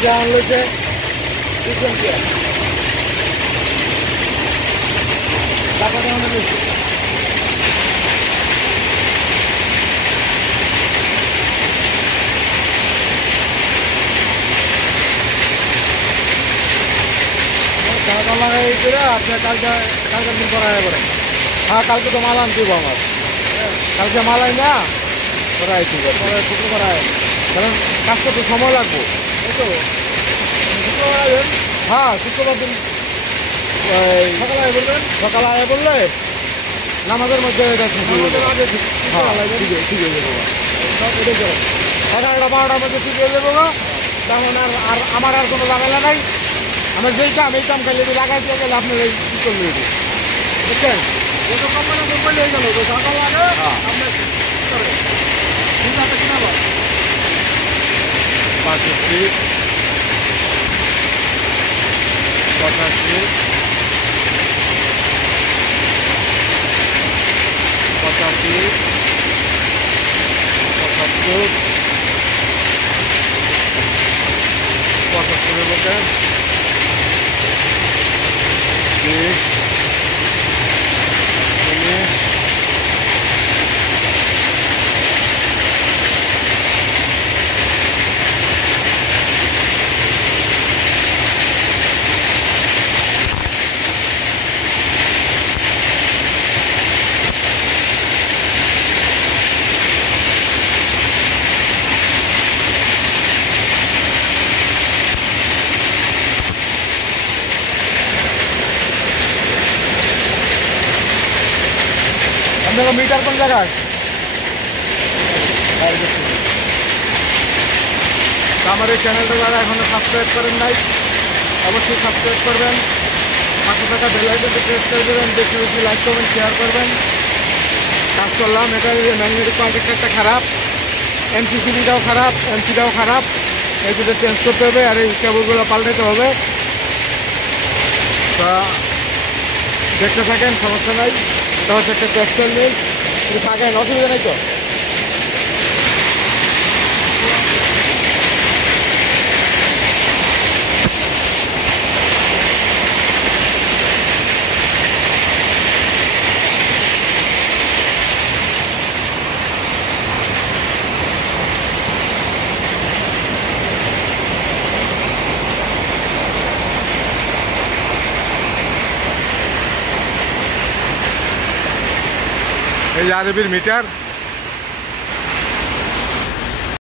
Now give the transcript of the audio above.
এটা আনলেছে চিকেন দিয়ে টাকাটা অনেক বেশি। টাকা লাগাই করে আপনার কালকের দিন করা যাবে। হ্যাঁ কালকে তো মাল আনতে হবে আমার, কালকে মাল আই না করাই ঠিক আছে, শুক্র করায় কারণ কাজ করতে সময় লাগবে। এই তো শুক্রবার আসবেন। হ্যাঁ শুক্রবার দিন সকালে আয় বলবেন, সকালে আয় বললে নামাজের মধ্যে আগে ঠিক হয়ে যাবো। 11টা 12টার মধ্যে ঠিক হয়ে যাবো। তখন আর আমার আর কোনো ঝামেলা নাই। আমার যেই কাম এই কাম খাইলে লাগাই দিয়ে গেলে আপনার এই কী করলে বুঝছেন, যত কোম্পানি কোম্পানি হয়ে গেল টাকা লাগে আপনার ঠিক আছে কিনা বল 65 85 85 75 75 মধ্যে 20 19 আপনারা মিটার কোন জায়গায়? আমার এই চ্যানেলটা যারা এখনো সাবস্ক্রাইব করেন নাই অবশ্যই সাবস্ক্রাইব করবেন, 500 টাকা বেল আইকনটা প্রেস করে দেবেন, বেশি বেশি লাইক করবেন, শেয়ার করবেন। কাজ করলাম, এটা ম্যাগনেটিক কন্ট্রাক্টরটা খারাপ, এমসিসিবিটাও খারাপ, এমসিটাও খারাপ, এই দুটো চেঞ্জ করতে হবে আর এই কেবলগুলো পাল্টাতে হবে। তা দেখতে থাকেন, সমস্যা নাই। এটা হচ্ছে একটা টেক্সটাইল মিল, কিন্তু থাকেন, অসুবিধা নেই তো। এই যে আরবির মিটার